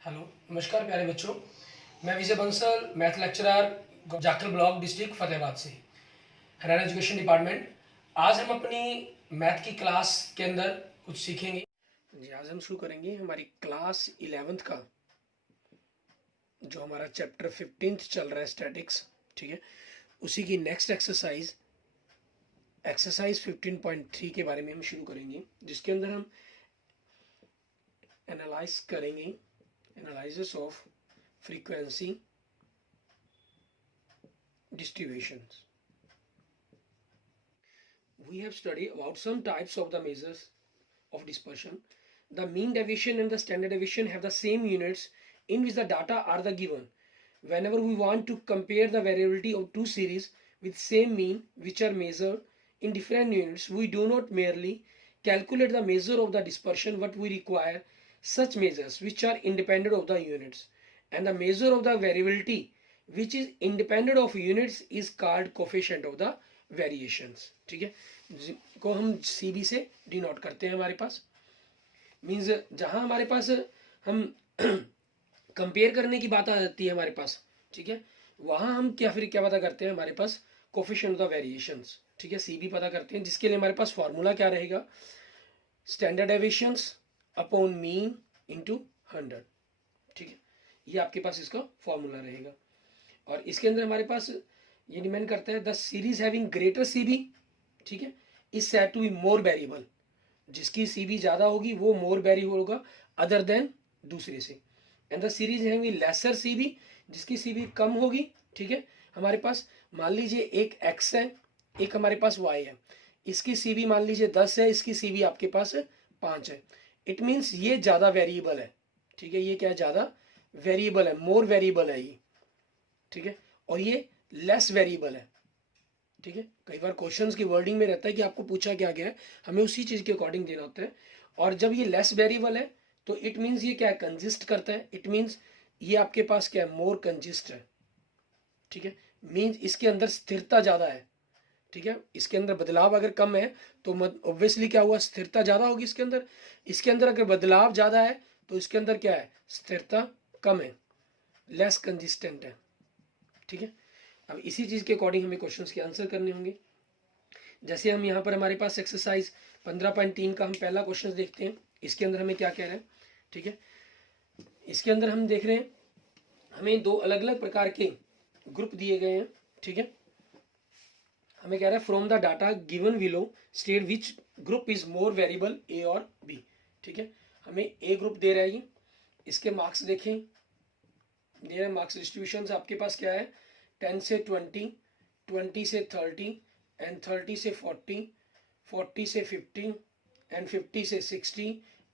Hello, नमस्कार प्यारे बच्चों। मैं Vijay Bansal, math lecturer, Jakhal block, district Fatehabad से, हरियाणा एजुकेशन डिपार्टमेंट। आज हम अपनी मैथ की क्लास के अंदर कुछ सीखेंगे। जी, आज हम शुरू करेंगे हमारी क्लास 11th का, जो हमारा चैप्टर 15th चल रहा है, स्टैटिक्स। ठीक है, उसी की नेक्स्ट एक्सरसाइज 15.3 के बारे में हम शुरू करेंगे, जिसके अंदर हम एनालाइज करेंगे, analysis of frequency distributions. We have studied about some types of the measures of dispersion. The mean deviation and the standard deviation have the same units in which the data are the given. Whenever we want to compare the variability of two series with same mean which are measured in different units, we do not merely calculate the measure of the dispersion, but we require such measures which are independent of the units. And the measure of the variability which is independent of units is called coefficient of the variations. ठीक है, को हम CB से denote करते हैं। हमारे पास means जहां हमारे पास हम कंपेयर करने की बात आ जाती है हमारे पास, ठीक है, वहां हम क्या पता करते हैं, हमारे पास कोफिशिएंट ऑफ द वेरिएशंस। ठीक है, CB पता करते हैं, जिसके लिए हमारे पास फॉर्मूला क्या रहेगा, standard deviations upon mean into 100। ठीक है, ये आपके पास इसका फॉर्मूला रहेगा। और इसके अंदर हमारे पास ये डिपेंड करता है, the series having greater CB, ठीक है, is said to be more variable. जिसकी CB ज्यादा होगी वो मोर वेरिएबल होगा अदर देन दूसरे से। And the series having lesser CB, जिसकी CB कम होगी, ठीक है, हमारे पास मान लीजिए एक X है, एक हमारे पास Y है, इसकी CB मान लीजिए 10 है, इसकी CB आपके पास 5 है। इट मीन्स ये ज्यादा वेरिएबल है। ठीक है, ये क्या है, ज्यादा वेरिएबल है, मोर वेरिएबल है ये। ठीक है, और ये लेस वेरिएबल है। ठीक है, कई बार क्वेश्चंस की वर्डिंग में रहता है कि आपको पूछा क्या गया है, हमें उसी चीज के अकॉर्डिंग देना होता है। और जब ये लेस वेरिएबल है तो इट मीन्स ये क्या है, कंजिस्ट करता है। इट मीन्स ये आपके पास क्या है, मोर कंजिस्ट है। ठीक है, मीन्स इसके अंदर स्थिरता ज्यादा है। ठीक है, इसके अंदर बदलाव अगर कम है तो ऑब्वियसली क्या हुआ, स्थिरता ज्यादा होगी इसके अंदर। इसके अंदर अगर बदलाव ज्यादा है तो इसके अंदर क्या है, स्थिरता कम है, लेस कंजिस्टेंट है। ठीक है, अब इसी चीज के अकॉर्डिंग हमें क्वेश्चंस के आंसर करने होंगे। जैसे हम यहाँ पर हमारे पास एक्सरसाइज 15.3 का हम पहला क्वेश्चन देखते हैं। इसके अंदर हमें क्या कह रहे हैं, ठीक है, इसके अंदर हम देख रहे हैं हमें दो अलग अलग प्रकार के ग्रुप दिए गए हैं। ठीक है, हमें कह रहा है from the data given below state which group is more variable, A और B। ठीक है, हमें A ग्रुप दे रहा है ये। इसके मार्क्स देखें, दे रहे हैं मार्क्स डिस्ट्रीब्यूशन आपके पास क्या है, 10 से 20, 20 से 30 एंड 30 से 40, 40 से 50 एंड 50 से 60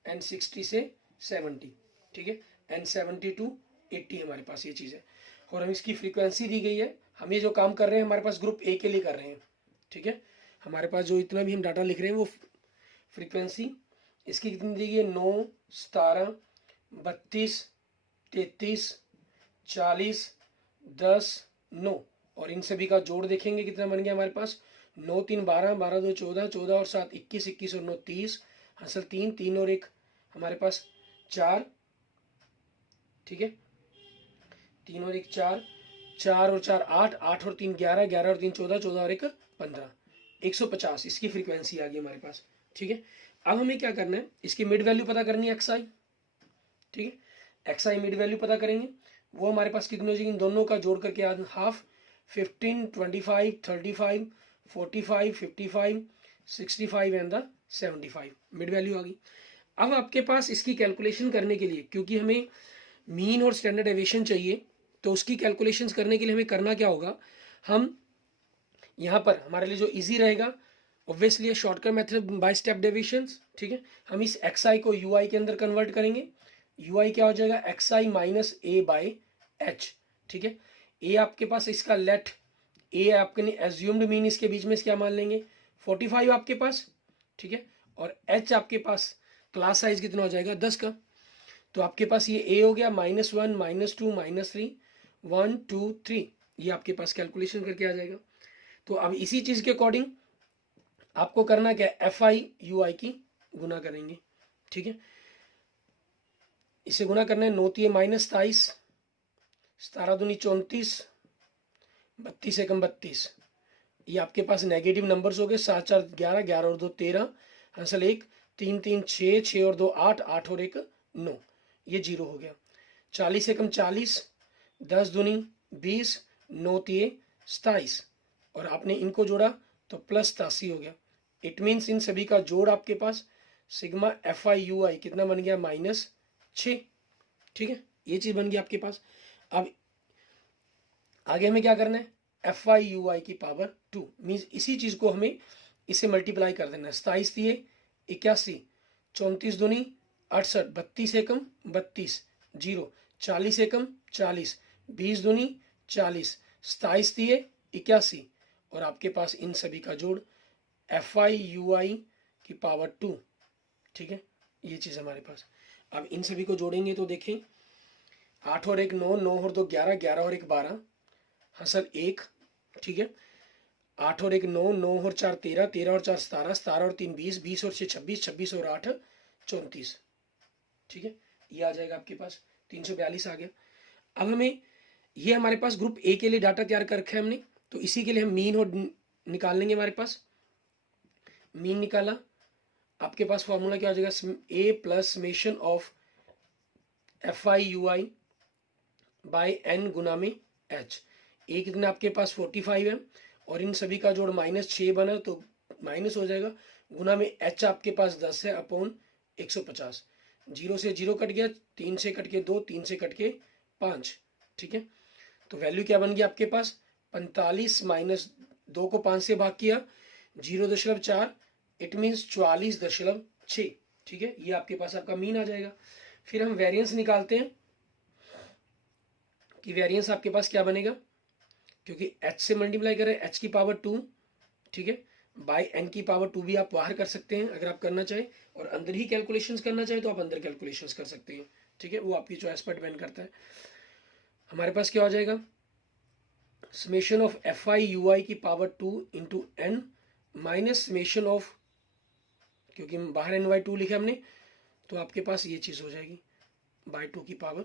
एंड 60 से 70। ठीक है, एंड 70 टू 80 हमारे पास ये चीज़ है। और हम इसकी फ्रीक्वेंसी दी गई है। हम ये जो काम कर रहे हैं हमारे पास ग्रुप A के लिए कर रहे हैं। ठीक है, हमारे पास जो इतना भी हम डाटा लिख रहे हैं वो फ्रीक्वेंसी इसकी कितनी दी गई है, 9, 17, 32, 33, 40, 10, 9। और इन सभी का जोड़ देखेंगे कितना बन गया हमारे पास, 9 3 12, 12 2 14, 14 और 7 21, 21 और 9 30, हासिल 3 3 और 1 हमारे पास 4। ठीक है, 3 और 1 4, 4 और 4 8, 8 और 3 11, 11 और 3 14, 14 और 1 15, 150 इसकी फ्रीक्वेंसी आ गई हमारे पास। ठीक है, अब हमें क्या करना है, इसकी मिड वैल्यू पता करनी है XI। ठीक है, XI मिड वैल्यू पता करेंगे, वो हमारे पास कितनी हो जाएगी, इन दोनों का जोड़ करके आज half, 15, 25, 35, 45, 55, 65 and the 75 mid value आ गई। अब आपके पास इसकी कैलकुलेशन करने के लिए, क्योंकि हमें मीन और स्टैंडर्ड डेविएशन चाहिए, तो उसकी कैलकुलेशंस करने के लिए हमें करना क्या होगा, हम यहाँ पर हमारे लिए जो इजी रहेगा obviously shortcut method by step deviations. ठीक है, हम इस XI को UI के अंदर कन्वर्ट करेंगे। UI क्या हो जाएगा, XI minus A by H। ठीक है, A आपके पास इसका लेट A आपके एज्यूम्ड मीन इसके बीच में क्या मान लेंगे, 45 आपके पास। ठीक है, और H आपके पास क्लास साइज कितना हो जाएगा, 10 का। तो आपके पास ये A हो गया -1, -2, -3, 1 2 3, ये आपके पास कैलकुलेशन करके आ जाएगा। तो अब इसी चीज के अकॉर्डिंग आपको करना क्या है, FI UI की गुना करेंगे। ठीक है, इसे गुना करना है, 9 तिये -27, 17 दूनी 34, 32 एकम 32। ये आपके पास नेगेटिव नंबर्स हो गए, 7 4 11, 11 और 2 13, आंसर 1, 3 3 6, 6 और 2 8, 8 और 1 9, ये 0 हो गया। 40 एकम 40, 10 दूनी 20, 9 तिये 27, और आपने इनको जोड़ा तो +87 हो गया। इट मीन्स इन सभी का जोड़ आपके पास सिग्मा FIUI कितना बन गया, -6। ठीक है, ये चीज़ बन गई आपके पास। अब आगे हमें क्या करना है, FIUI की पावर 2 मीन्स इसी चीज़ को हमें इसे मल्टीप्लाई कर देना है। 27 तिये 81, 34 दूनी 68, 32 एकम 32, 0, 40 एकम 40, 20 दूनी 40, 27 तिये 81, और आपके पास इन सभी का जोड़ FIUI की पावर 2। ठीक है, ये चीज़ हमारे पास। अब इन सभी को जोड़ेंगे तो देखें, 8 और 1 9, 9 और 2 11, 11 और 1 12, हासिल 1। ठीक है, 8 और 1 9, 9 और 4 13, 13 और 4 17, 17 और 3 20, 20 और 6 26, 26 और 8 34। ठीक है, ये आ जाएगा आपके पास, 342 आ गया। अब हमें ये हमारे पास ग्रुप ए के लिए डाटा तैयार कर रखा है हमने, तो इसी के लिए हम मीन और निकाल लेंगे। हमारे पास मीन निकाला, आपके पास फॉर्मूला क्या हो जाएगा, A plus summation of FIUI by n गुना में h। ए कितना आपके पास 45 है, और इन सभी का जोड़ -6 बना तो माइनस हो जाएगा, गुना में h आपके पास 10 है अपॉन 150। 0 से 0 कट गया, 3 से कट के 2, 3 से कट के 5। ठीक है, तो वैल्यू क्या बन गया आपके पास, 45 माइनस 2 को 5 से भाग किया 0.4, इट मीन्स 44.6। ठीक है, ये आपके पास आपका मीन आ जाएगा। फिर हम वेरिएंस निकालते हैं कि वेरिएंस आपके पास क्या बनेगा, क्योंकि h से मल्टीप्लाई करें, h की पावर 2। ठीक है, बाय n की पावर 2 भी आप बाहर कर सकते हैं अगर आप करना चाहें, और अंदर ही कैलकुलेशंस करना चाहें तो आप अंदर कैलकुलेशंस कर सकते हैं। ठीक है, वो आपकी चॉइस पर डिपेंड करता है। हमारे पास क्या हो जाएगा, समेशन ऑफ FIUI की power 2 into n minus summation of, क्योंकि बाहर NY2 लिखा हमने, तो आपके पास ये चीज़ हो जाएगी बाय 2 की पावर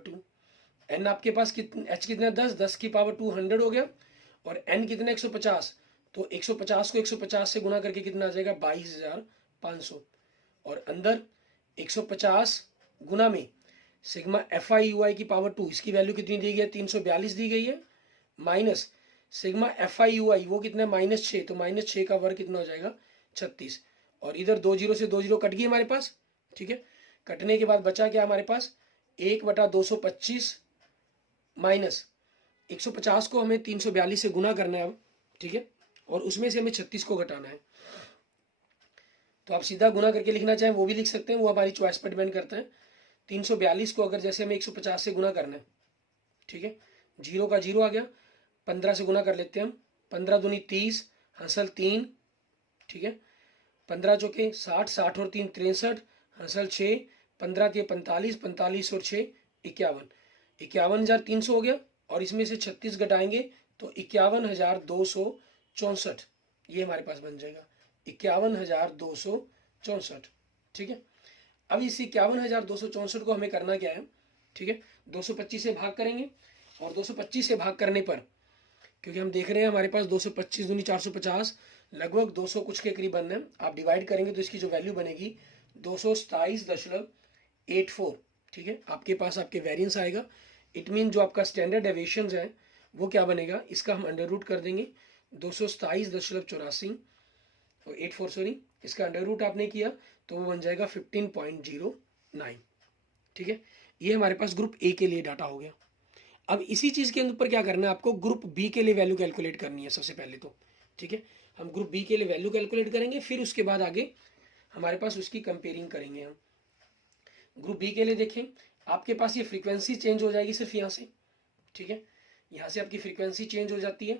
2। n आपके पास कितना, h कितना 10, 10 की पावर 2 100 हो गया, और n कितना 150, तो 150 को 150 से गुना करके कितना आ जाएगा, 22,500, और अंदर 150 गुना में सिग्मा FIUI की पावर 2, इसकी वैल्यू कितनी दी गई है, 342 दी गई है, माइनस सिग्मा FIUI वो कितना -6, तो -6 का वर्ग कितना हो जाएगा 36, और इधर 2 0 से 2 0 कट गई हमारे पास। ठीक है, कटने के बाद बचा क्या हमारे पास, 1/225 माइनस 150 को हमें 342 से गुना करना है अब। ठीक है, और उसमें से हमें 36 को घटाना है, तो आप सीधा गुना करके लिखना चाहें वो भी लिख सकते हैं, वो हमारी चॉइस पर डिपेंड करता है। 342 को अगर जैसे हमें 150 से गुना करना है, ठीक है, 0 का 0 आ गया, 15 से गुना कर लेते हैं हम, 15 दूनी 30, हासिल 3। ठीक है, 15 चौके 60, 60 और 3 63, हासिल 6, 15 के 45, 45 और 6 51, 51,300 हो गया, और इसमें से 36 घटाएंगे तो 51,264, ये हमारे पास बन जाएगा 51,264। ठीक है, अब इस 51,264 को हमें करना क्या है, ठीक है, 225 से भाग करेंगे, और 225 से भाग करने पर, क्योंकि हम देख रहे हैं हमारे पास 225 दूनी 450, लगभग 200 कुछ के करीब बनना है, आप डिवाइड करेंगे तो इसकी जो वैल्यू बनेगी 227.84। ठीक है, आपके पास आपके वेरिएंस आएगा। इट मीन जो आपका स्टैंडर्ड डेविएशन है वो क्या बनेगा, इसका हम अंडर रूट कर देंगे 227.84 और 84 सॉरी, इसका अंडर रूट आपने किया तो वो बन जाएगा 15.09। ठीक है, ये हमारे पास ग्रुप ए के लिए डाटा हो गया। अब इसी चीज़ के ऊपर क्या करना है आपको, ग्रुप बी के लिए वैल्यू कैलकुलेट करनी है सबसे पहले तो। ठीक है, हम ग्रुप बी के लिए वैल्यू कैलकुलेट करेंगे, फिर उसके बाद आगे हमारे पास उसकी कंपेयरिंग करेंगे हम। ग्रुप बी के लिए देखें, आपके पास ये फ्रीक्वेंसी चेंज हो जाएगी सिर्फ यहाँ से। ठीक है, यहाँ से आपकी फ्रीक्वेंसी चेंज हो जाती है।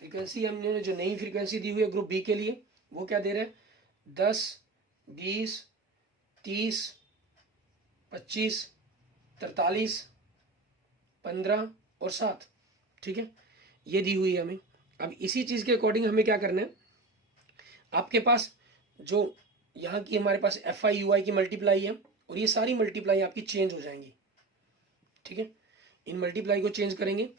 फ्रीक्वेंसी हमने जो नई फ्रीक्वेंसी दी हुई है ग्रुप बी के लिए वो क्या दे रहा है, 10, 20, 30, 25, 43, 15 और 7। ठीक है, ये दी हुई है हमें। अब इसी चीज़ के अकॉर्डिंग हमें क्या करना है, आपके पास जो यहाँ की हमारे पास FIUI की मल्टीप्लाई है और ये सारी मल्टीप्लाई आपकी चेंज हो जाएंगी, ठीक है। इन मल्टीप्लाई को चेंज करेंगे,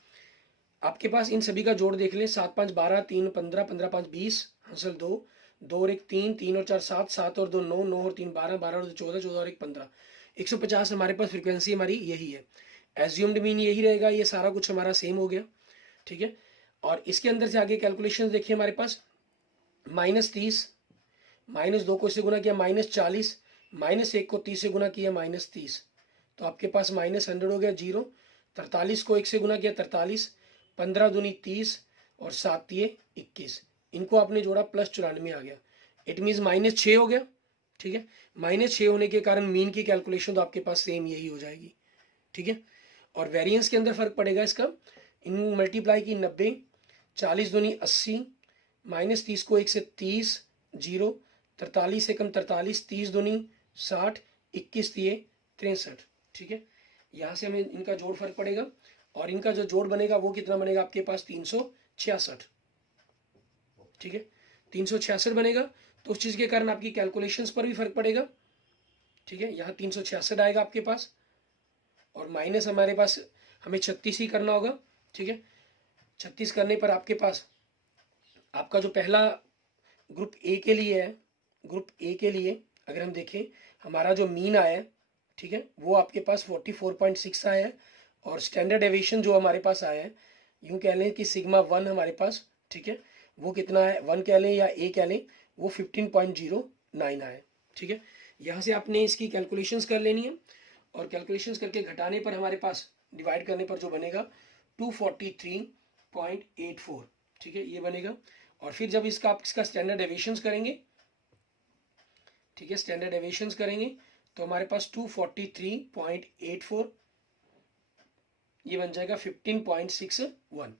आपके पास इन सभी का जोड़ देख लें, 7 5 12, 3 15, 15 5 20, हासिल 2, 2 और 1 3, 3 और 4 7, 7 और 2 9, 9 और 3 12, 12 और 2 14, 14 और 1 15, 150 हमारे पास फ्रीक्वेंसी हमारी यही है, एज्यूम्ड मीन यही रहेगा, ये सारा कुछ हमारा सेम हो गया, ठीक है। और इसके अंदर से आगे कैलकुलेशन देखिए हमारे पास, -30, -2 को इससे गुना किया -40, -1 को 30 से गुना किया -30, तो आपके पास -100 हो गया 0, 43 को 1 से गुना किया 43, 15 दूनी 30 और 7 तिये 21, इनको आपने जोड़ा +94 आ गया, इट मीन्स -6 हो गया, ठीक है। -6 होने के कारण मीन की कैलकुलेशन तो आपके पास सेम यही हो जाएगी, ठीक है। और वेरिएंस के अंदर फर्क पड़ेगा इसका, इन मल्टीप्लाई की 90, 40 दूनी 80, -30 को 1 से 30, 0, 43 से कम 43, 30 दूनी 60, 21 तिये 63, ठीक है। यहाँ से हमें इनका जोड़ फर्क पड़ेगा, और इनका जो जोड़ बनेगा वो कितना बनेगा आपके पास 366, ठीक है, 366 बनेगा। तो उस चीज़ के कारण आपकी कैलकुलेशंस पर भी फर्क पड़ेगा, ठीक है। यहाँ 366 आएगा आपके पास, और माइनस हमारे पास हमें 36 ही करना होगा, ठीक है। 36 करने पर आपके पास आपका जो पहला ग्रुप ए के लिए है, ग्रुप ए के लिए अगर हम देखें हमारा जो मीन आया है, ठीक है, वो आपके पास 44.6 आया है, और स्टैंडर्ड डेविएशन जो हमारे पास आया है, यूँ कह लें कि सिग्मा 1 हमारे पास, ठीक है, वो कितना है 1 कह लें या ए कह लें, वो 15.09 आया है, ठीक है। यहाँ से आपने इसकी कैलकुलेशंस कर लेनी है, और कैलकुलेशंस करके घटाने पर हमारे पास डिवाइड करने पर जो बनेगा 243.84, ठीक है, ये बनेगा। और फिर जब इसका आप इसका स्टैंडर्ड डेविएशंस करेंगे, ठीक है, स्टैंडर्ड डेविएशंस करेंगे तो हमारे पास 243.84 ये बन जाएगा 15.61।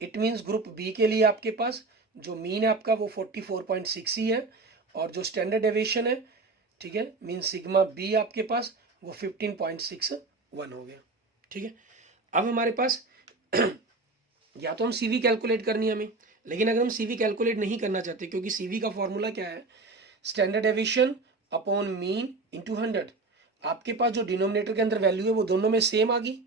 इट मीन्स ग्रुप बी के लिए आपके पास जो मीन है आपका वो 44.6 ही है, और जो स्टैंडर्ड डेविएशन है, ठीक है, मीन सिग्मा बी आपके पास वो 15.61 हो गया, ठीक है। अब हमारे पास या तो हम सीवी कैलकुलेट करनी है हमें, लेकिन अगर हम सीवी कैलकुलेट नहीं करना चाहते, क्योंकि सीवी का फॉर्मूला क्या है, standard deviation upon mean into 100, आपके पास जो डिनोमिनेटर के अंदर वैल्यू है वो दोनों में सेम आ गई,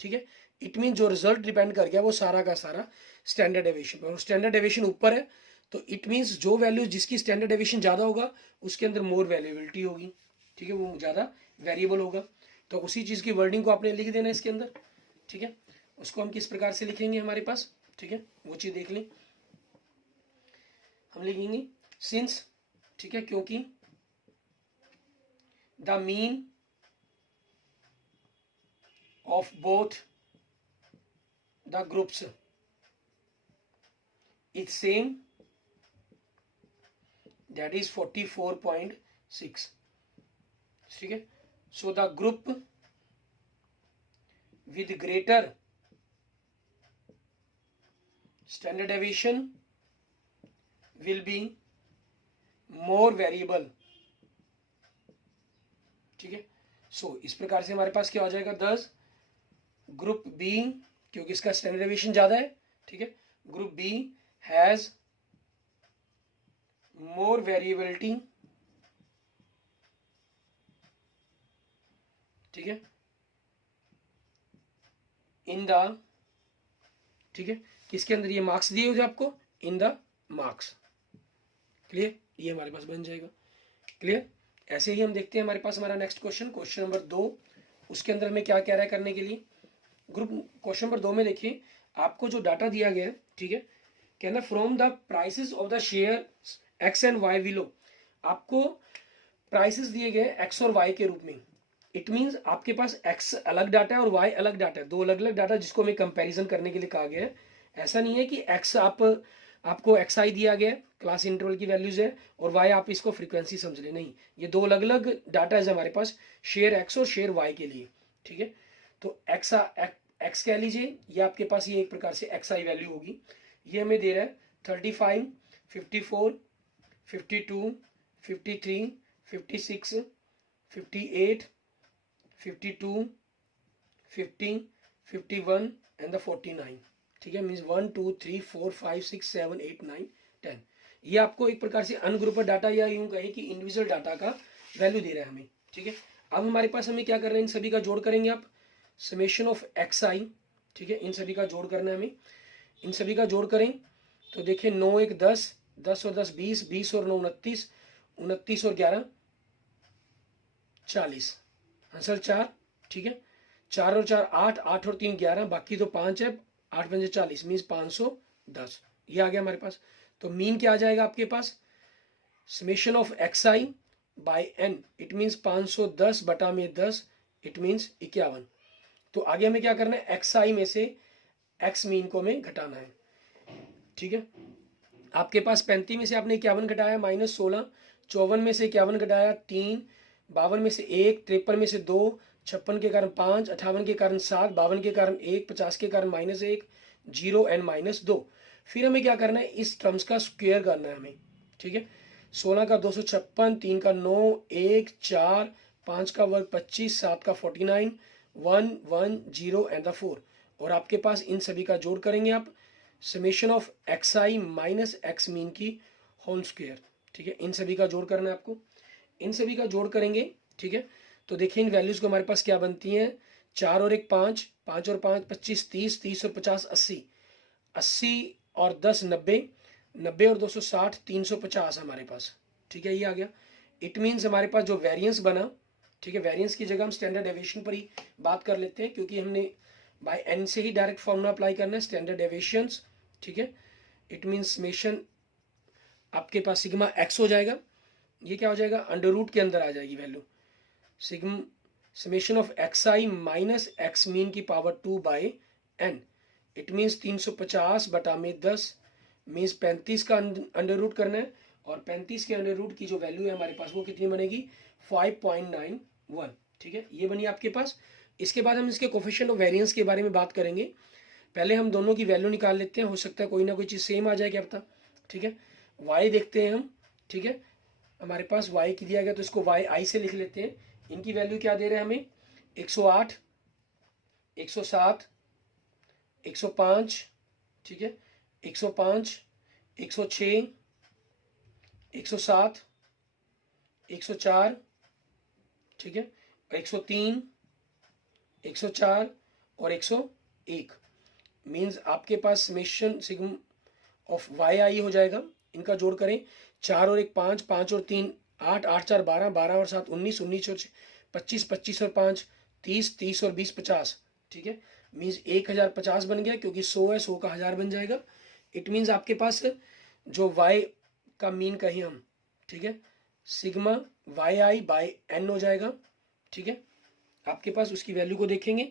ठीक है। इट मीन जो रिजल्ट डिपेंड कर गया वो सारा का सारा स्टैंडर्ड डेविएशन पर, स्टैंडर्ड डेविएशन ऊपर है तो इट मीन्स जो वैल्यू जिसकी स्टैंडर्ड डेविएशन ज़्यादा होगा उसके अंदर मोर वैल्यूबिलिटी होगी, ठीक है, वो ज़्यादा वेरिएबल होगा। तो उसी चीज़ की वर्डिंग को आपने लिख देना इसके अंदर, ठीक है। उसको हम किस प्रकार से लिखेंगे हमारे पास, ठीक है, वो चीज़ देख लें। हम लिखेंगे सिंस, ठीक है, क्योंकि the mean of both the groups is same, that is 44.6, ठीक है। So the group with greater standard deviation will be more variable, ठीक है। सो इस प्रकार से हमारे पास क्या हो जाएगा 10, ग्रुप बी क्योंकि इसका स्टैंडर्ड डेविएशन ज्यादा है, ठीक है, group B has more variability, ठीक है, इन द, ठीक है, किसके अंदर ये मार्क्स दिए हुए आपको, इन द मार्क्स, क्लियर, ये हमारे पास बन जाएगा, क्लियर। ऐसे ही हम देखते हैं हमारे पास हमारा नेक्स्ट क्वेश्चन, क्वेश्चन नंबर 2, उसके अंदर हमें क्या कह रहा है करने के लिए। ग्रुप क्वेश्चन नंबर 2 में देखिए आपको जो डाटा दिया गया है, ठीक है, कहना from the prices of the share X and Y below, आपको प्राइसेस दिए गए एक्स और वाई के रूप में। इट मीन्स आपके पास एक्स अलग डाटा है और वाई अलग डाटा है, दो अलग अलग डाटा जिसको हमें कंपैरिजन करने के लिए कहा गया है। ऐसा नहीं है कि एक्स आपको एक्स आई दिया गया है, क्लास इंटरवल की वैल्यूज है, और वाई आप इसको फ्रीक्वेंसी समझ ले, नहीं, ये दो अलग अलग डाटा है हमारे पास, शेयर एक्स और शेयर वाई के लिए, ठीक है। तो एक्स कह लीजिए, ये आपके पास ये एक प्रकार से एक्स आई वैल्यू होगी, ये हमें दे रहा है 35, 54, 52, 53, 56, 58, 52, 50, 51 एंड द 49, ठीक है, मीन्स 1 2 3 4 5 6 7 8 9 10, ये आपको एक प्रकार से अनग्रुपर डाटा या यूं कहे कि इंडिविजुअल डाटा का वैल्यू दे रहा है हमें, ठीक है। अब हमारे पास हमें क्या करना है, इन सभी का जोड़ करेंगे आप, समेशन ऑफ एक्स आई, ठीक है, इन सभी का जोड़ करना है हमें। इन सभी का जोड़ करें तो देखिए 9 1 10, 10 और 10 20, 20 और 9 29, 29 और 11 40, आंसर 4, ठीक है। 4 और 4 8, 8 और 3 11, बाकी तो 5 है, 8 पंजे 40 मीन्स 510, ये आ गया हमारे पास। तो मीन क्या आ जाएगा आपके पास, summation of X I by N, it means 510 बटा में 10, इट मीन्स 51। तो आगे हमें क्या करना है, एक्स आई में से एक्स मीन को हमें घटाना है, ठीक है। आपके पास 35 में से आपने 51 घटाया -16, 54 में से 51 घटाया 3, 52 में से 1, 53 में से 2, 56 के कारण 5, 58 के कारण 7, 52 के कारण 1, 50 के कारण -1, 0 एंड -2। फिर हमें क्या करना है, इस टर्म्स का स्क्वायर करना है हमें, ठीक है। 16 का 256, 3 का 9, 1 4, 5 का वर्ग 25, 7 का 49, 1 1 0 एंड द 4। और आपके पास इन सभी का जोड़ करेंगे आप, summation of X I minus X mean की होल स्क्वायर, ठीक है। इन सभी का जोड़ करना है आपको, इन सभी का जोड़ करेंगे, ठीक है। तो देखिए इन वैल्यूज को हमारे पास क्या बनती हैं, 4 और 1 5, 5 और 5 25, 30, 30 और 50 80, 80 और 10 90, 90 और 260, 350 हमारे पास, ठीक है, ये आ गया। इट मीन्स हमारे पास जो वेरिएंस बना, ठीक है, वेरिएंस की जगह हम स्टैंडर्ड डेविएशन पर ही बात कर लेते हैं, क्योंकि हमने बाय एन से ही डायरेक्ट फॉर्मूला अप्लाई करना है, स्टैंडर्ड डेविएशंस, ठीक है। इट मीन्स समेशन आपके पास सिग्मा एक्स हो जाएगा, ये क्या हो जाएगा, अंडर रूट के अंदर आ जाएगी value, sigma summation of X I minus X mean की power 2 by N, it means 350 बटा में 10 मीन्स 35 का अंडर रूट करना है, और 35 के अंडर रूट की जो वैल्यू है हमारे पास वो कितनी बनेगी, 5.91, ठीक है, ये बनी आपके पास। इसके बाद हम इसके कोफिशिएंट ऑफ वेरिएंस के बारे में बात करेंगे। पहले हम दोनों की वैल्यू निकाल लेते हैं, हो सकता है कोई ना कोई चीज़ सेम आ जाए, क्या पता, ठीक है। y देखते हैं हम, ठीक है, हमारे पास y की दिया गया तो इसको y i से लिख लेते हैं। इनकी वैल्यू क्या दे रहे हैं हमें, 108, 107, 105, ठीक है, 105, 106, 107, 104, ठीक है, 103, 104 और 101। मीन्स आपके पास समेशन सिग्मा ऑफ वाई आई हो जाएगा, इनका जोड़ करें, 4 और 1 5, 5 और 3 8, 8 4 12, 12 और 7 19, 19 और 25, 25 और 5 30, 30 और 20 50, ठीक है। मीन्स 1050 बन गया, क्योंकि 100 है, 100 का 1000 बन जाएगा। इट मीन्स आपके पास जो y का मीन कहीं हम, ठीक है, sigma Y I by N हो जाएगा, ठीक है। आपके पास उसकी वैल्यू को देखेंगे,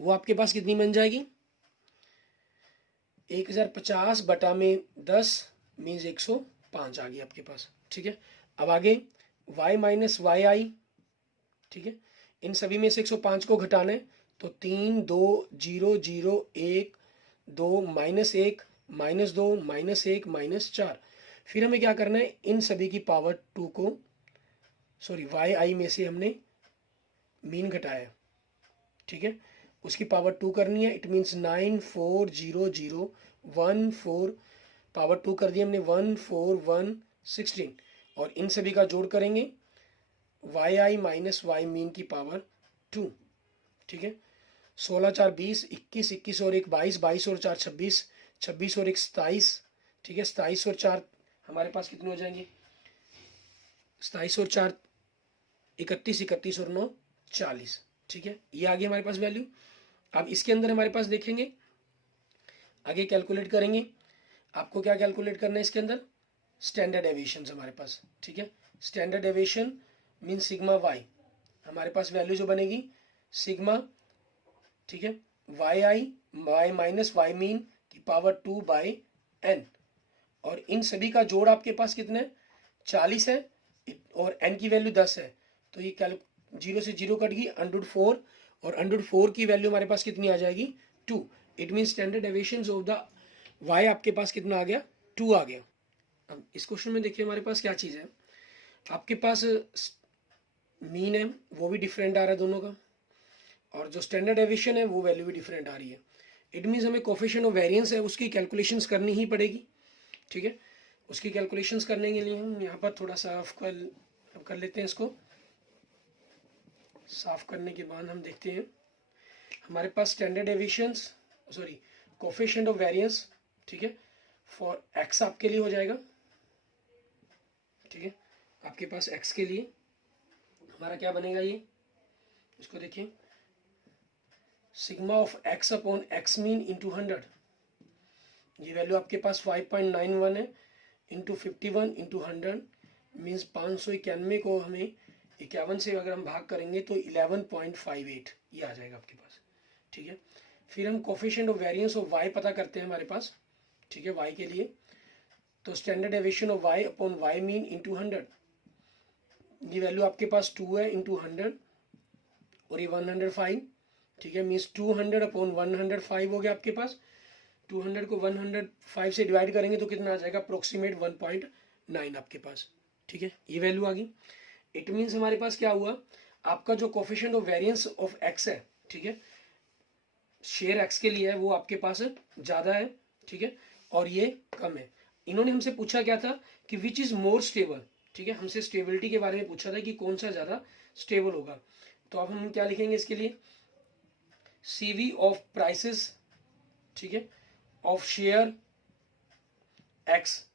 वो आपके पास कितनी बन जाएगी, 1050 बटा में 10 मीन्स 105 आ गई आपके पास, ठीक है। अब आगे y माइनस वाई आई, ठीक है, इन सभी में से 105 को घटाना है, तो 3 2 0 0 1 2 -1 -2 -1 -4। फिर हमें क्या करना है, इन सभी की पावर 2 को, सॉरी वाई आई में से हमने मीन घटाया, ठीक है, उसकी पावर 2 करनी है। इट मीन्स 9 4 0 0 1 4, पावर 2 कर दिया हमने, 1 4 1 16, और इन सभी का जोड़ करेंगे, वाई आई माइनस वाई मीन की पावर 2, ठीक है। 16 4 20, 21 21 और 1 22, 22 और 4 26, 26 और 1 27, ठीक है, 27 और 4 हमारे पास कितने हो जाएंगे, 27 और 4 31, 31 और 9 40, ठीक है, ये आ गई हमारे पास वैल्यू। अब इसके अंदर हमारे पास देखेंगे, आगे कैलकुलेट करेंगे, आपको क्या कैलकुलेट करना है इसके अंदर, स्टैंडर्ड डेविएशन हमारे पास, ठीक है। Standard deviation mean sigma Y, हमारे पास वैल्यू जो बनेगी सिग्मा, ठीक है, Y I Y minus Y mean की पावर 2 बाई एन, और इन सभी का जोड़ आपके पास कितना है, 40 है, और एन की वैल्यू 10 है, तो ये 0 से 0 कट गई, √4, और √4 की वैल्यू हमारे पास कितनी आ जाएगी, 2। It mean standard deviation of the Y आपके पास कितना आ गया, 2 आ गया। अब इस क्वेश्चन में देखिए हमारे पास क्या चीज़ है, आपके पास मीन है वो भी डिफरेंट आ रहा है दोनों का, और जो स्टैंडर्ड डेविएशन है वो वैल्यू भी डिफरेंट आ रही है। इट मीन्स हमें कोफिशिएंट ऑफ वेरिएंस है उसकी कैलकुलेशंस करनी ही पड़ेगी, ठीक है। उसकी कैलकुलेशंस करने के लिए हम यहाँ पर थोड़ा सा कर लेते हैं इसको, साफ करने के बाद हम देखते हैं हमारे पास standard deviations sorry coefficient of variance, ठीक है, फॉर एक्स आपके लिए हो जाएगा, ठीक है, आपके पास एक्स के लिए हमारा क्या बनेगा, ये इसको देखिए, sigma of x upon x mean into 100, ये वैल्यू आपके पास 5.91 है, इंटू 51 इंटू 100 मीन्स 591 को हमें 51 से अगर हम भाग करेंगे तो 11.58 ये आ जाएगा आपके पास, ठीक है। फिर हम coefficient of variance of Y पता करते हैं हमारे पास, ठीक है, वाई के लिए, तो standard deviation of Y upon Y mean into 100, ये वैल्यू आपके पास 2 है इंटू 100 और ये 105, ठीक है, मीन्स 200 अपॉन 105 हो गया आपके पास। 200 को 105 से डिवाइड करेंगे तो कितना आ जाएगा, अप्रोक्सीमेट 1.9 आपके पास, ठीक है, ये वैल्यू आ गई। इट मीन्स हमारे पास क्या हुआ, आपका जो coefficient of variance of x है, ठीक है, शेयर एक्स के लिए है, वो आपके पास ज़्यादा है, ठीक है, और ये कम है। इन्होंने हमसे पूछा क्या था कि विच इज़ मोर स्टेबल, ठीक है, हमसे स्टेबिलिटी के बारे में पूछा था कि कौन सा ज़्यादा स्टेबल होगा। तो अब हम क्या लिखेंगे इसके लिए, CV ऑफ प्राइसेस, ठीक है, of share X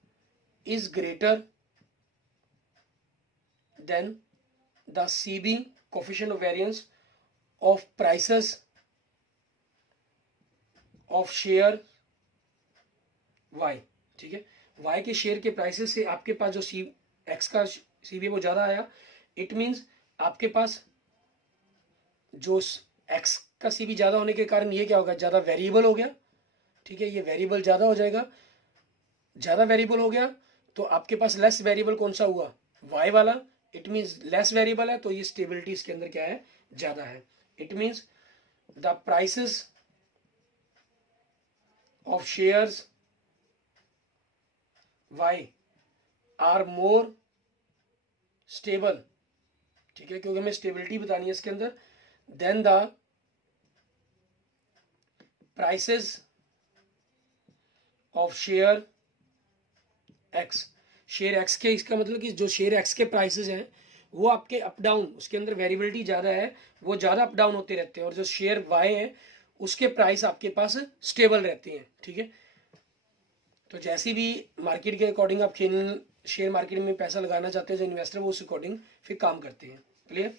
is greater than the CB coefficient of variance of prices of share Y, ठीक है, वाई के शेयर के प्राइसेस से आपके पास जो एक्स का CB वो ज़्यादा आया। इट मीन्स आपके पास जो एक्स का CB ज़्यादा होने के कारण ये क्या होगा, ज़्यादा वेरिएबल हो गया, ठीक है, ये वेरिएबल ज़्यादा हो जाएगा, ज़्यादा वेरिएबल हो गया तो आपके पास लेस वेरिएबल कौन सा हुआ, वाई वाला। इट मीन्स लेस वेरिएबल है तो ये स्टेबिलिटी इसके अंदर क्या है, ज़्यादा है। It means the prices of shares Y are more stable, ठीक है, क्योंकि हमें स्टेबिलिटी बतानी है इसके अंदर, then the prices of share X, share X के, इसका मतलब कि जो शेयर एक्स के प्राइसेस हैं वो आपके अप डाउन, उसके अंदर वेरिएबिलिटी ज़्यादा है, वो ज़्यादा अप डाउन होते रहते हैं, और जो शेयर वाई है उसके प्राइस आपके पास स्टेबल रहते हैं, ठीक है। तो जैसी भी मार्केट के अकॉर्डिंग आप शेयर मार्केट में पैसा लगाना चाहते हैं जो इन्वेस्टर, वो उस अकॉर्डिंग फिर काम करते हैं। क्लियर।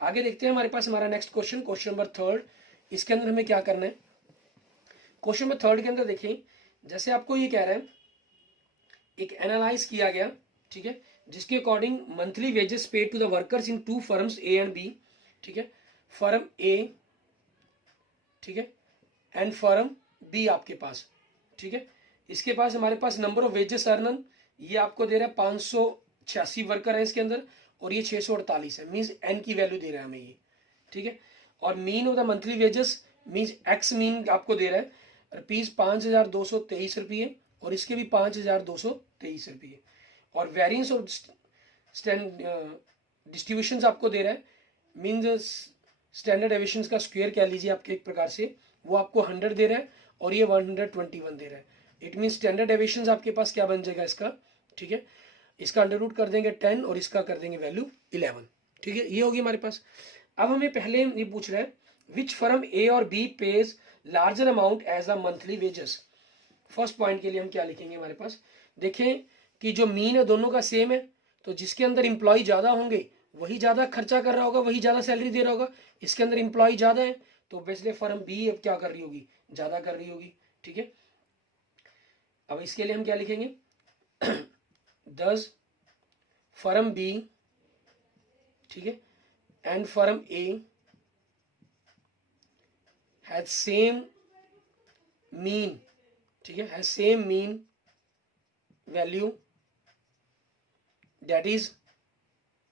आगे देखते हैं हमारे पास हमारा नेक्स्ट क्वेश्चन, क्वेश्चन नंबर 3। इसके अंदर हमें क्या करना है, क्वेश्चन नंबर 3 के अंदर देखिए, जैसे आपको ये कह रहा है एक एनालाइज किया गया, ठीक है, जिसके according monthly wages paid to the workers in 2 firms A and B, ठीक है, फर्म A, ठीक है, एंड फर्म B आपके पास, ठीक है, इसके पास हमारे पास नंबर ऑफ वेजेस अर्नन, ये आपको दे रहा है 586 वर्कर है इसके अंदर, और ये 648 है, मीन्स n की वैल्यू दे रहा है हमें ये, ठीक है, और mean of the monthly wages means x mean आपको दे रहा है ₹5223 रुपये, और इसके भी 5223 रुपये, और वेरिएंस ऑफ डिस्ट्रीब्यूशन आपको दे रहा है, मीन्स स्टैंडर्ड डेविएशन का स्क्वायर कह लीजिए आपके एक प्रकार से, वो आपको 100 दे रहा है और ये 121 दे रहा है। इट मीन्स स्टैंडर्ड डेविएशन आपके पास क्या बन जाएगा इसका, ठीक है, इसका अंडर रूट कर देंगे 10 और इसका कर देंगे वैल्यू 11, ठीक है, ये होगी हमारे पास। अब हमें पहले ये पूछ रहा है विच फर्म A और B pays larger amount as a monthly wages. First point के लिए हम क्या लिखेंगे, हमारे पास देखें कि जो मीन है दोनों का सेम है, तो जिसके अंदर इंप्लॉय ज़्यादा होंगे वही ज़्यादा खर्चा कर रहा होगा, वही ज़्यादा सैलरी दे रहा होगा। इसके अंदर इंप्लॉय ज़्यादा है तो ऑब्वियसली फर्म B अब क्या कर रही होगी, ज़्यादा कर रही होगी, ठीक है। अब इसके लिए हम क्या लिखेंगे, 10 फर्म B, ठीक है, and firm A has same mean, ठीक है, has same mean value that is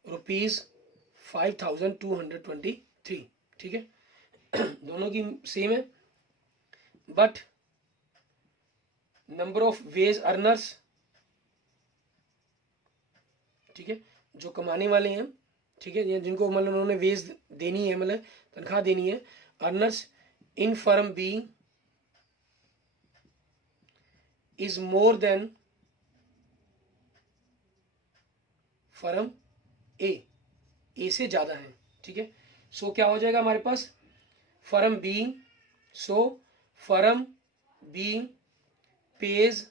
₹5223, ठीक है, दोनों की सेम है, but number of ways earners, ठीक है, जो कमाने वाले हैं, ठीक है, जिनको मतलब उन्होंने वेज देनी है, मतलब तनख्वाह देनी है, earners in firm B is more than firm A से ज़्यादा है, ठीक है। सो क्या हो जाएगा हमारे पास, firm B, so firm B pays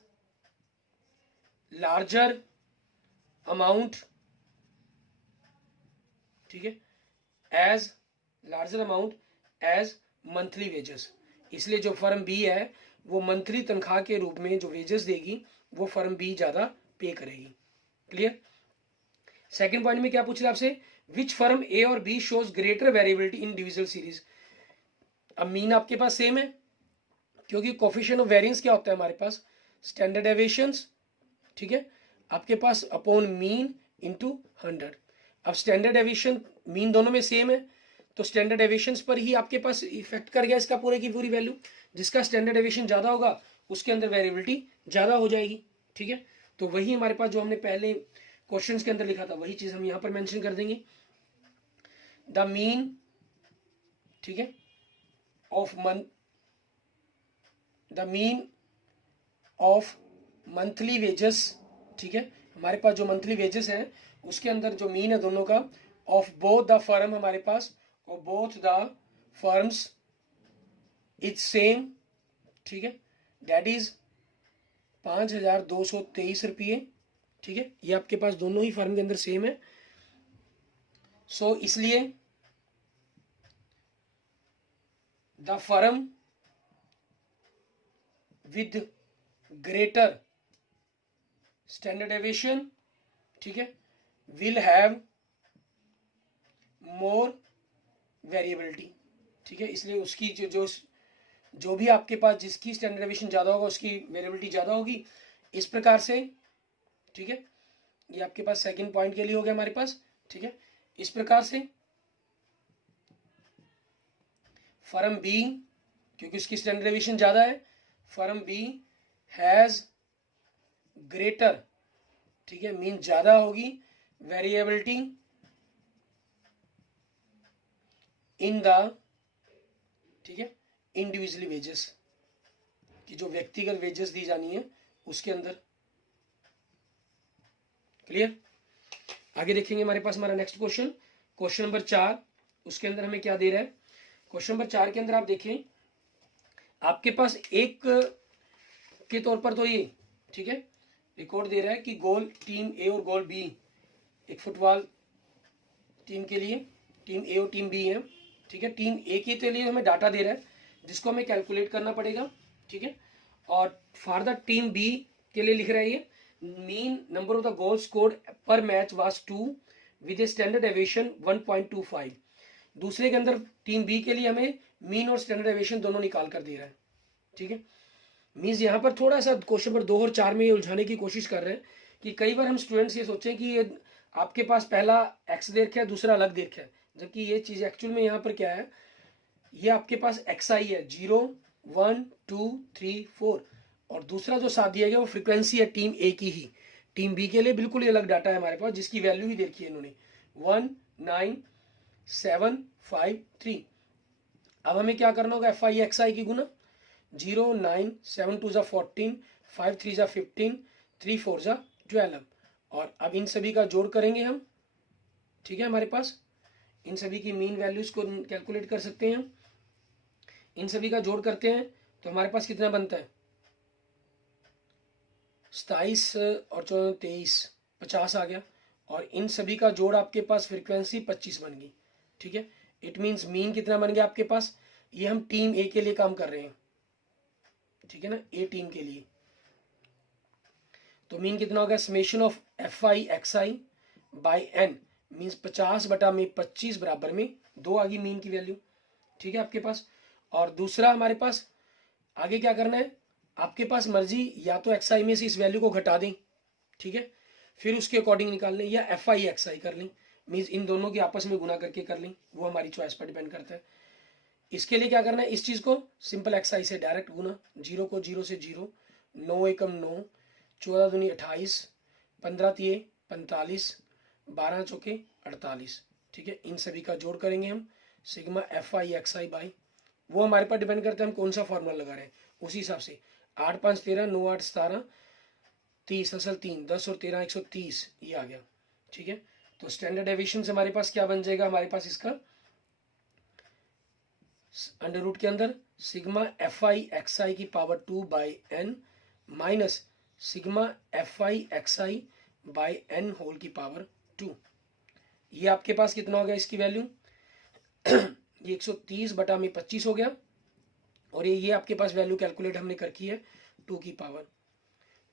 larger amount, ठीक है, as larger amount as monthly wages. इसलिए जो फर्म बी है वो मंथली तनख्वाह के रूप में जो वेजेस देगी वो फर्म बी ज्यादा पे करेगी। क्लियर। सेकंड पॉइंट में क्या पूछ रहे हैं आपसे, विच फर्म ए और बी शोज ग्रेटर वेरिएबिलिटी इन डिविजल सीरीज। अब मीन आपके पास सेम है, क्योंकि कोफिशिएंट ऑफ वेरिएंस क्या होता है हमारे पास, स्टैंडर्ड डेविएशंस, ठीक है, आपके पास अपॉन मीन इनटू 100। अब स्टैंडर्ड डेविएशन मीन दोनों में सेम है, तो स्टैंडर्ड डेविएशंस पर ही आपके पास इफेक्ट कर गया इसका पूरे की पूरी वैल्यू। जिसका स्टैंडर्ड डेविएशन ज्यादा होगा उसके अंदर वेरिएबिलिटी ज्यादा हो जाएगी, ठीक है। तो वही हमारे पास जो हमने पहले क्वेश्चंस के अंदर लिखा था वही चीज हम यहां पर मेंशन कर देंगे। द मीन, ठीक है, of month, the mean of monthly wages, ठीक है, हमारे पास जो मंथली वेजेस हैं उसके अंदर जो मीन है दोनों का, ऑफ बोथ द फर्म हमारे पास, और both the firms is same, ठीक है, दैट इज 5223 रुपये, ठीक है, ये आपके पास दोनों ही फर्म के अंदर सेम है। सो इसलिए the firm with greater standard deviation, ठीक है, विल हैव मोर वेरिएबिलिटी, ठीक है, इसलिए उसकी जो भी आपके पास जिसकी स्टैंडर्ड डेविएशन ज्यादा होगा उसकी वेरिएबिलिटी ज्यादा होगी। इस प्रकार से, ठीक है, ये आपके पास सेकंड पॉइंट के लिए हो गया हमारे पास, ठीक है। इस प्रकार से फर्म बी, क्योंकि उसकी स्टैंडर्ड डेविएशन ज्यादा है, फर्म बी हैज ग्रेटर, ठीक है, मीन ज्यादा होगी वेरिएबिलिटी इन द, ठीक है, इंडिविजुअली वेजेस, कि जो व्यक्तिगत वेजेस दी जानी है उसके अंदर। क्लियर। आगे देखेंगे हमारे पास हमारा नेक्स्ट क्वेश्चन, क्वेश्चन नंबर 4, उसके अंदर हमें क्या दे रहा है। क्वेश्चन नंबर 4 के अंदर आप देखें, आपके पास एक के तौर पर तो ये, ठीक है, रिकॉर्ड दे रहा है कि गोल टीम ए और गोल बी, एक फुटबॉल टीम के लिए टीम ए और टीम बी है, ठीक है। टीम ए के लिए हमें डाटा दे रहा है जिसको हमें कैलकुलेट करना पड़ेगा, ठीक है। और फॉर द टीम बी के लिए लिख रहा है ये, mean number of the goal scored per match was 2 with a standard deviation 1.25। दूसरे के अंदर टीम बी के लिए हमें मीन और स्टैंडर्ड डेविएशन दोनों निकाल कर दे रहा है, ठीक है। मीन्स यहाँ पर थोड़ा सा क्वेश्चन नंबर 2 और 4 में ये उलझाने की कोशिश कर रहे हैं कि कई बार हम स्टूडेंट्स ये सोचें कि ये आपके पास पहला एक्स दे रखा है दूसरा अलग दे रखा है, जबकि ये चीज एक्चुअल में यहाँ पर क्या है, ये आपके पास एक्स आई है 0 1 2 3 4, और दूसरा जो साथ दिया गया वो फ्रीक्वेंसी है टीम ए की ही। टीम बी के लिए बिल्कुल ही अलग डाटा है हमारे पास जिसकी वैल्यू ही देखी है इन्होंने 19753। अब हमें क्या करना होगा, एफ आई एक्स आई की गुना 0 9 7 2 14 5 3 15 3 4 12, और अब इन सभी का जोड़ करेंगे हम, ठीक है। हमारे पास इन सभी की मीन वैल्यूज को कैलकुलेट कर सकते हैं हम, इन सभी का जोड़ करते हैं तो हमारे पास कितना बनता है, 27 और 14 23 50 आ गया, और इन सभी का जोड़ आपके पास फ्रीक्वेंसी 25 बन गई, ठीक है। इट मींस मीन कितना बन गया आपके पास, ये हम टीम ए के लिए काम कर रहे हैं, ठीक है ना, ए टीम के लिए। तो मीन कितना होगा, summation of F I X I by N, means 50 बटा में 25 बराबर में 2 आ गई मीन की वैल्यू, ठीक है आपके पास। और दूसरा हमारे पास आगे क्या करना है, आपके पास मर्जी या तो एक्स आई में से इस वैल्यू को घटा दें, ठीक है, फिर उसके अकॉर्डिंग निकाल लें, या एफ आई एक्स आई कर लें, मीन्स इन दोनों की आपस में गुना करके कर लें, वो हमारी चॉइस पर डिपेंड करता है। इसके लिए क्या करना है, इस चीज को सिंपल एक्स आई से डायरेक्ट गुना, 0 को 0 से 0, 9 एकम 9, 14 दूनी 28, 15 तिये 45, 12 चौके 48, ठीक है। इन सभी का जोड़ करेंगे हम, sigma F I X I by, वो हमारे पर डिपेंड करता है हम कौन सा फॉर्मूला लगा रहे हैं, उसी हिसाब से 8 5 13, 9 8 17 30, असल 3 10 और 13 130, ये आ गया, ठीक है। तो स्टैंडर्ड डेविएशन से हमारे पास क्या बन जाएगा, हमारे पास इसका अंडर रूट के अंदर sigma F I X I की power 2 by N minus sigma F I X I by N whole की पावर 2। ये आपके पास कितना हो गया इसकी वैल्यू ये 130 बटा में 25 हो गया, और ये आपके पास वैल्यू कैलकुलेट हमने करकी है 2 की पावर।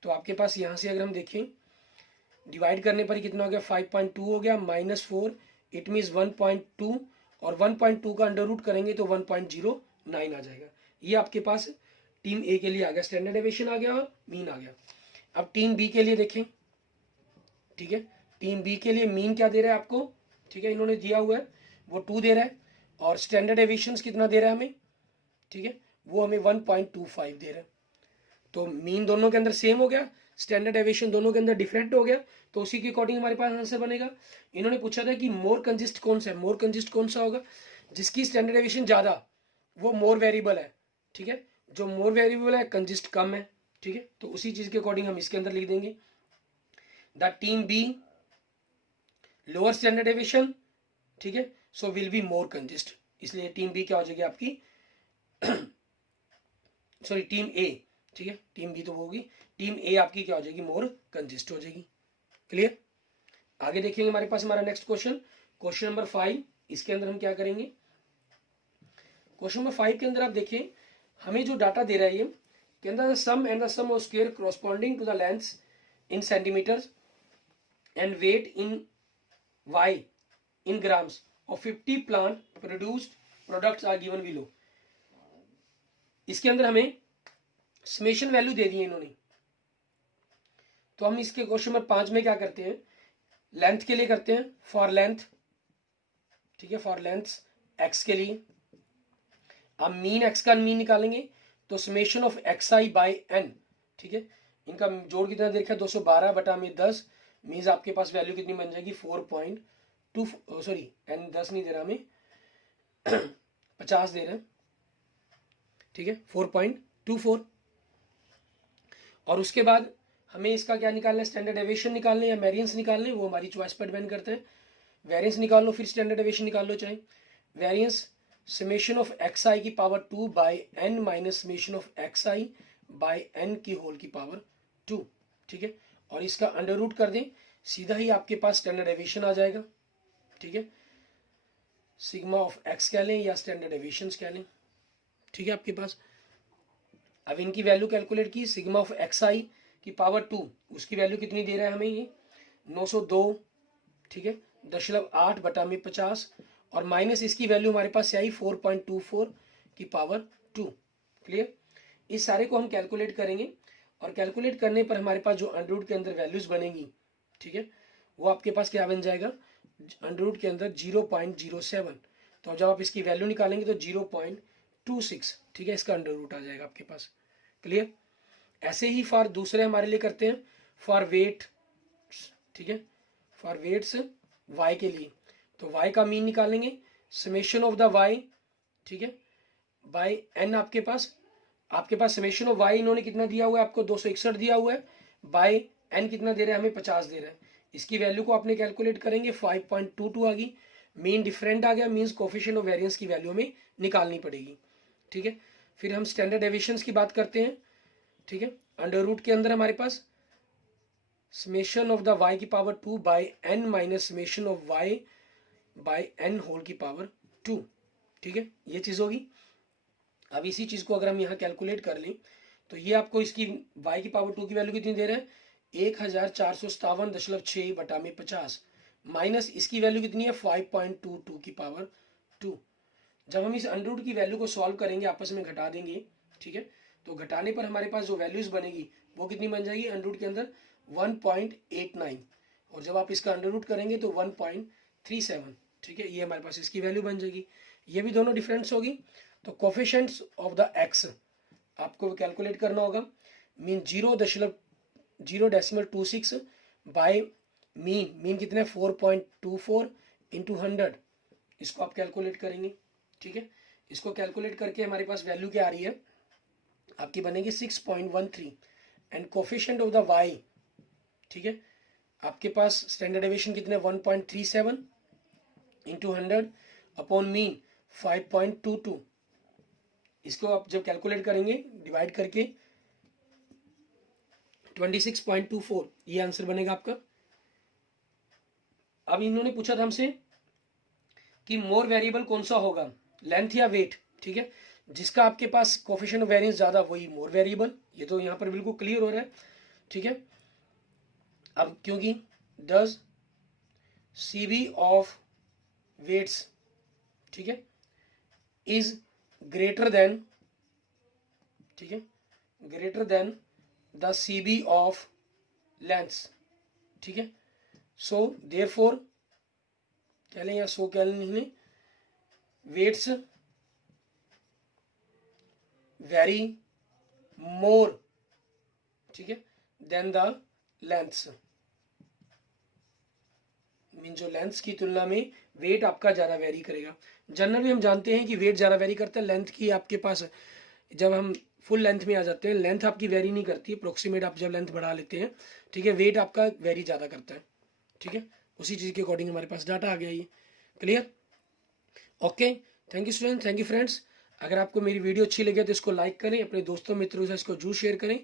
तो आपके पास यहाँ से अगर हम देखें डिवाइड करने पर कितना हो गया 5.2 हो गया माइनस 4, इट मीन्स 1.2, और 1.2 का अंडर रूट करेंगे तो 1.09 आ जाएगा। ये आपके पास टीम ए के लिए आ गया, स्टैंडर्ड डेविएशन आ गया और मीन आ गया। अब टीम बी के लिए देखें, ठीक है, टीम बी के लिए मीन क्या दे रहा है आपको, ठीक है, इन्होंने दिया हुआ है वो 2 दे रहा है, और स्टैंडर्ड डेविएशन कितना दे रहा है हमें, ठीक है, वो हमें 1.25 दे रहा है। तो मीन दोनों के अंदर सेम हो गया, स्टैंडर्ड डेविएशन दोनों के अंदर डिफरेंट हो गया, तो उसी के अकॉर्डिंग हमारे पास आंसर बनेगा। इन्होंने पूछा था कि मोर कंजिस्ट कौन सा है, मोर कंजिस्ट कौन सा होगा, जिसकी स्टैंडर्ड डेविएशन ज्यादा वो मोर वेरिएबल है, ठीक है, जो मोर वेरिएबल है कंजिस्ट कम है, ठीक है। तो उसी चीज के अकॉर्डिंग हम इसके अंदर लिख देंगे the team B lower standard deviation, ठीक है, so will be more consist, इसलिए टीम बी क्या हो जाएगी आपकी सॉरी टीम ए, ठीक है, टीम बी तो होगी, टीम ए आपकी क्या हो जाएगी मोर कंजिस्ट हो जाएगी। क्लियर। आगे देखेंगे हमारे पास हमारा नेक्स्ट क्वेश्चन, क्वेश्चन नंबर 5। इसके अंदर हम क्या करेंगे, क्वेश्चन नंबर 5 के अंदर आप देखें हमें जो डाटा दे रहा है ये के अंदर sum and the sum of square corresponding to the length in centimetres and weight in Y in grams of 50 plant produced products are given below. इसके अंदर हमें समेशन वैल्यू दे दी है इन्होंने, तो हम इसके क्वेश्चन नंबर 5 में क्या करते हैं, लेंथ के लिए करते हैं फॉर लेंथ, ठीक है, फॉर लेंथ एक्स के लिए अब मीन एक्स का मीन निकालेंगे, तो summation of X I by N, ठीक है, इनका जोड़ कितना दे रखा है 212 बटा में 10, मीन्स आपके पास वैल्यू कितनी बन जाएगी 4.2, सॉरी एन 10 नहीं दे रहा हमें 50 दे रहे हैं, ठीक है, 4.24। और उसके बाद हमें इसका क्या निकालना है, स्टैंडर्ड डेविएशन निकालने या वेरिएंस निकालने, वो हमारी चॉइस पर डिपेंड करते हैं। वेरिएंस निकाल लो फिर स्टैंडर्ड डेविएशन निकाल लो, चाहे variance summation of X I की power 2 by N minus summation of X I by N की होल की पावर 2, ठीक है, और इसका अंडर रूट कर दें, सीधा ही आपके पास स्टैंडर्ड डेविएशन आ जाएगा, ठीक है, सिग्मा ऑफ एक्स कह लें या स्टैंडर्ड डेविएशन कह लें, ठीक है आपके पास। अब इनकी वैल्यू कैलकुलेट की, सिग्मा ऑफ एक्स आई की पावर 2 उसकी वैल्यू कितनी दे रहा है हमें ये 902, ठीक है, 0.8 बटा में 50, और माइनस इसकी वैल्यू हमारे पास आई 4.24 की पावर 2। क्लियर। इस सारे को हम कैलकुलेट करेंगे, और कैलकुलेट करने पर हमारे पास जो अंडर रूट के अंदर वैल्यूज बनेगी, ठीक है, वो आपके पास क्या बन जाएगा अंडर रूट के अंदर 0.07, तो जब आप इसकी वैल्यू निकालेंगे तो 0.26, ठीक है, इसका अंडर रूट आ जाएगा आपके पास। क्लियर। ऐसे ही फॉर दूसरे हमारे लिए करते हैं फॉर वेट, ठीक है, फॉर वेट्स वाई के लिए, तो वाई का मीन निकालेंगे, समेशन ऑफ द वाई, ठीक है, बाई एन आपके पास समेशन ऑफ वाई इन्होंने कितना दिया हुआ है आपको 261 दिया हुआ है, बाई एन कितना दे रहा है हमें 50 दे रहा है। इसकी वैल्यू को आपने कैलकुलेट करेंगे 5.22 आ गई, मीन डिफरेंट आ गया, मीन्स कोफिशिएंट ऑफ वेरिएंस की वैल्यू में निकालनी पड़ेगी, ठीक है। फिर हम स्टैंडर्ड डेविएशंस की बात करते हैं, ठीक है, अंडर रूट के अंदर हमारे पास समेशन ऑफ द वाई की power 2 by N minus summation of Y by N whole की पावर 2, ठीक है, ये चीज होगी। अब इसी चीज को अगर हम यहाँ कैलकुलेट कर लें तो ये आपको इसकी y की पावर 2 की वैल्यू कितनी दे रहे हैं 1457.6 बटा में 50, माइनस इसकी वैल्यू कितनी है 5.22 की पावर 2। जब हम इस अंडर रूट की वैल्यू को सॉल्व करेंगे, आपस में घटा देंगे, ठीक है, तो घटाने पर हमारे पास जो वैल्यूज बनेगी वो कितनी बन जाएगी अंडर रूट के अंदर 1.89, और जब आप इसका अंडर रूट करेंगे तो 1.37, ठीक है, ये हमारे पास इसकी वैल्यू बन जाएगी। ये भी दोनों डिफरेंस होगी। तो कोफिशिएंट्स ऑफ द एक्स आपको कैलकुलेट करना होगा, मीन 0.26 बाय मीन कितने 4.24 इंटू 100, इसको आप कैलकुलेट करेंगे, ठीक है। इसको कैलकुलेट करके हमारे पास वैल्यू क्या आ रही है आपकी बनेगी 6.13, and coefficient of the Y, ठीक है, आपके पास स्टैंडर्ड डेविएशन कितने 1.37 इंटू 100 अपॉन मीन 5.22, इसको आप जब कैलकुलेट करेंगे डिवाइड करके 26.24, ये आंसर बनेगा आपका। अब इन्होंने पूछा था हमसे कि मोर वेरिएबल कौन सा होगा, लेंथ या वेट, ठीक है। जिसका आपके पास कोफिशिएंट ऑफ वेरिएंस ज्यादा वही मोर वेरिएबल, ये तो यहाँ पर बिल्कुल क्लियर हो रहा है, ठीक है। अब क्योंकि डज सीबी ऑफ वेट्स, ठीक है, इज ग्रेटर देन, ठीक है, greater than the CB of lengths, ठीक है। सो देयरफॉर कह लें या सो कह लें, वेट्स वेरी मोर, ठीक है, देन द लेंथ्स। मीन जो लेंथ्स की तुलना में वेट आपका ज़्यादा वेरी करेगा। जनरली हम जानते हैं कि वेट ज़्यादा वेरी करता है, लेंथ की आपके पास जब हम फुल लेंथ में आ जाते हैं लेंथ आपकी वेरी नहीं करती है, अप्रोक्सीमेट आप जब लेंथ बढ़ा लेते हैं, ठीक है, वेट आपका वेरी ज़्यादा करता है, ठीक है। उसी चीज़ के अकॉर्डिंग हमारे पास डाटा आ गया, ये clear. Okay, thank you student, thank you friends. अगर आपको मेरी वीडियो अच्छी लगे तो इसको लाइक करें, अपने दोस्तों मित्रों से इसको जरूर शेयर करें,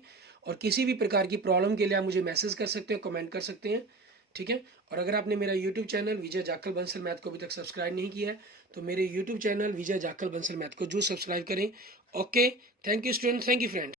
और किसी भी प्रकार की प्रॉब्लम के लिए आप मुझे मैसेज कर सकते हैं, कमेंट कर सकते हैं, ठीक है। और अगर आपने मेरा यूट्यूब चैनल विजय जाखल बंसल मैथ को अभी तक सब्सक्राइब नहीं किया है तो मेरे यूट्यूब चैनल विजय जाखल बंसल मैथ को जरूर सब्सक्राइब करें। Okay, thank you student, thank you friends.